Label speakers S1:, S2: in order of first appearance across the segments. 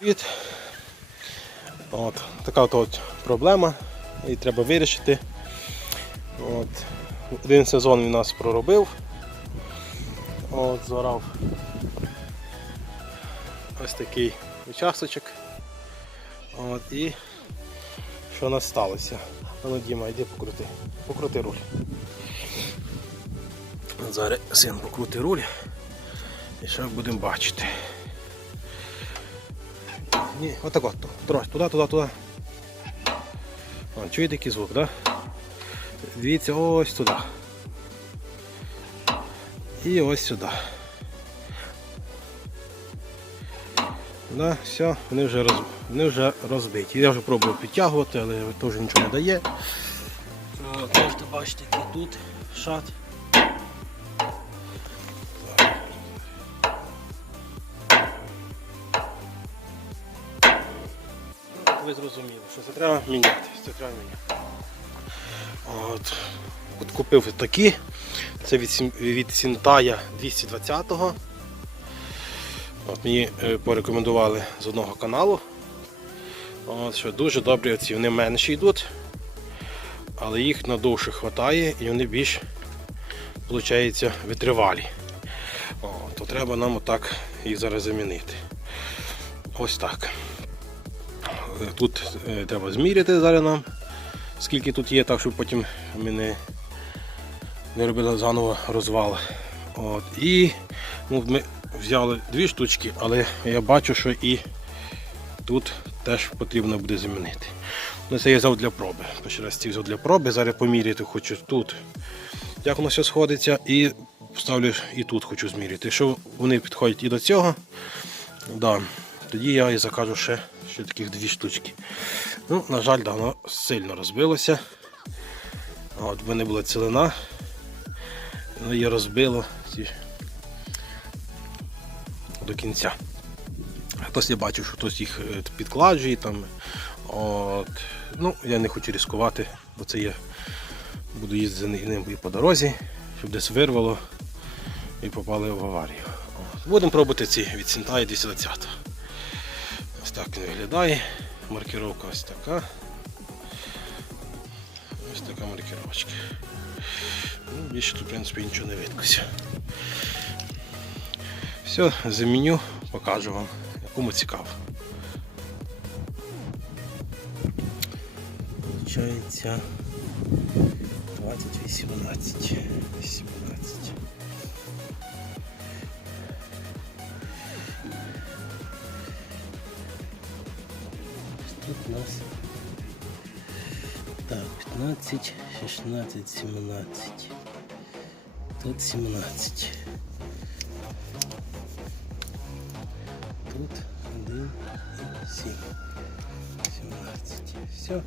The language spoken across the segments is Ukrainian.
S1: Привіт. От, така от, от проблема, її треба вирішити. От, один сезон він нас проробив. От, зорав ось такий участочок. От, і що у нас сталося? А Ну, Діма, йди покрути. Покрути руль. Зараз син покрути руль. І що будемо бачити. Ні, отак от, трохи, туди, туди, туди. О, чуєте який звук. Да? Дивіться ось туди. І ось сюди. Да, все, вони вже, роз... вони вже розбиті. Я вже пробував підтягувати, але теж нічого не дає. Бачити, який тут шат. Ви зрозуміли, що це треба міняти. Це треба міняти. От. От купив такі. Це від, від Сінтая 220-го. От Мені е, порекомендували з одного каналу. От, що дуже добрі оці, вони менші йдуть, але їх надовше вистачає і вони більш виходить, витривалі. О, то треба нам отак їх зараз замінити. Ось так. Тут е, треба зміряти зараз нам, скільки тут є, так щоб потім ми не, не робили заново розвал. От. І ну, ми взяли дві штучки, але я бачу, що і тут теж потрібно буде замінити. Ну, це я взяв для проби. Перший раз взяв для проби, зараз поміряти хочу тут, як воно все сходиться, і поставлю і тут хочу зміряти. Якщо вони підходять і до цього, да, тоді я і закажу ще, ще таких дві штучки. Ну, на жаль, да, воно сильно розбилося. От, в мене була цілина, воно її розбило до кінця. Хтось я бачу, що хтось їх е, підкладжує там. От. Ну, я не хочу ризикувати, бо це я буду їздити ним і по дорозі, щоб десь вирвало і попали в аварію. Будемо пробувати ці від Сінтая 220. Ось так він виглядає. Маркировка ось така. Ось така маркировочка. Ну, більше тут в принципі нічого не видкося. Все, заміню, покажу вам, кому цікаво. Получається 20, Тут у нас так, 15, 16, 17. Тут 17. Тут 1 и 7. 17. Все.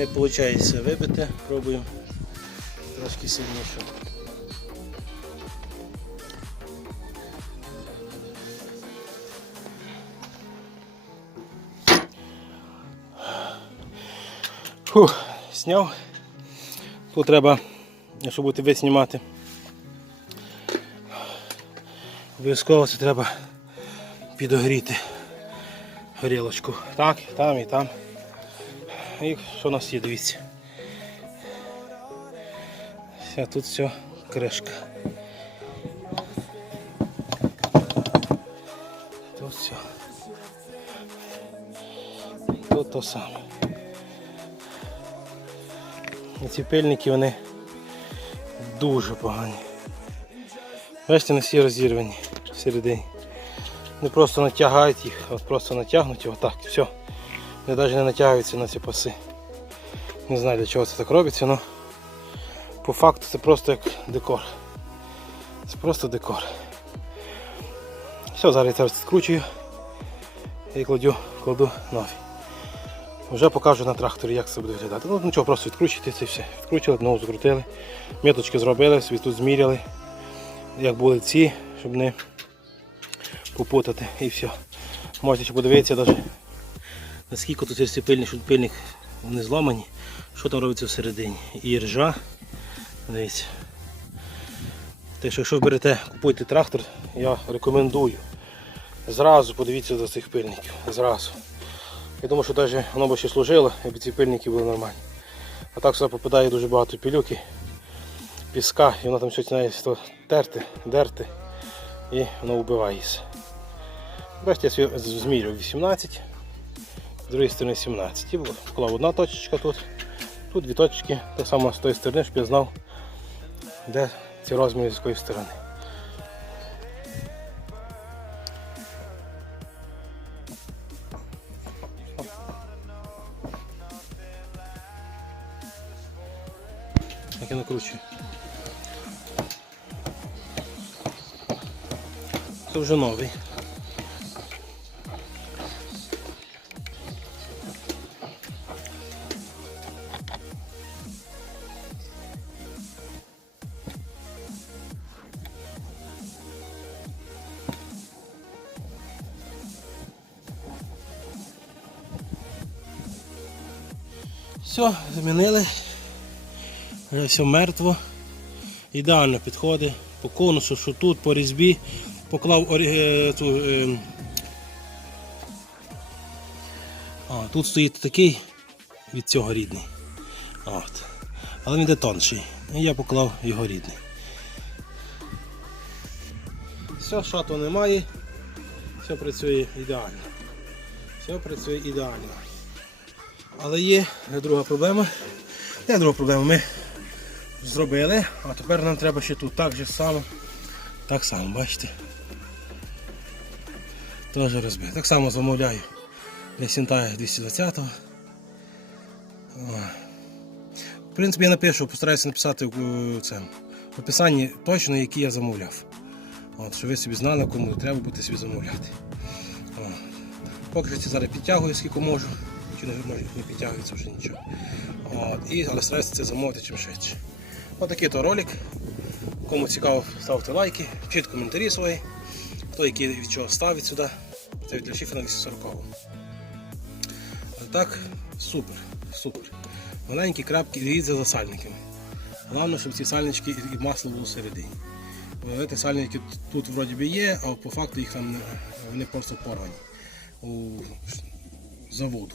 S1: Не виходить вибити, пробуємо трошки сильніше. Фух, зняв. Тут треба, якщо будете ви знімати, обов'язково це треба підогріти горілочку. Так, там і там. І що у нас є, дивіться. Все, тут все кришка. Тут все. Тут то саме. І ці пильники вони дуже погані. Бачите, вони всі розірвані всередині. Не просто натягають їх, а просто натягнуть його так, все. Вони навіть не натягуються на ці паси. Не знаю для чого це так робиться, але по факту це просто як декор. Це просто декор. Все, зараз я це відкручую і кладу, кладу нові. Вже покажу на тракторі, як це буде виглядати. Ну нічого, просто відкручуйте це все. Відкручили, знову закрутили. Міточки зробили, собі тут зміряли, як були ці, щоб не попутати і все. Можете ще подивитися навіть, наскільки тут є степильник, що пильник зламані, що там робиться всередині. І ржа. Дивіться. Так що, якщо берете, купуйте трактор, я рекомендую. Зразу подивіться до цих пильників. Зразу. Я думаю, що навіть воно б ще служило, якби ці пильники були нормальні. А так сюди попадає дуже багато пилюки, піска, і воно там починає терти, дерти і воно вбивається. Бачите, я зміряв 18, з другої сторони 17. І вклав одна точечка тут, тут дві точки, так само з тої сторони, щоб я знав, де ці розміри з якої сторони. Так я накручую. Це вже новий. Все, замінили. Вже все мертво. Ідеально підходить. По конусу, що тут, по різьбі. Поклав орі- е, цю, е, а, тут стоїть такий від цього рідний. От. Але він йде тонший. І я поклав його рідний. Все, шату немає. Все працює ідеально. Все працює ідеально. Але є друга проблема. Не друга проблема. Ми зробили, а тепер нам треба ще тут так же само. Так само, бачите. Теж розбити. Так само замовляю для Сінтая 220-го. В принципі, я напишу, постараюся написати в, це, в описанні точно, які я замовляв. От, щоб ви собі знали, кому треба буде собі замовляти. О. Поки що зараз підтягую, скільки можу. Чи не, може, не підтягується вже нічого. От, і, але стараюся це замовити чим швидше. Отакий то ролик. Кому цікаво, ставте лайки, пишіть коментарі свої. Хто який від чого ставить сюди. Це від для шифера 240. А так, супер, супер. Маленькі крапки рід за сальниками. Головне, щоб ці сальнички і масло було всередині. Бо сальники тут вроді би є, а по факту їх там не- вони просто порвані у заводу.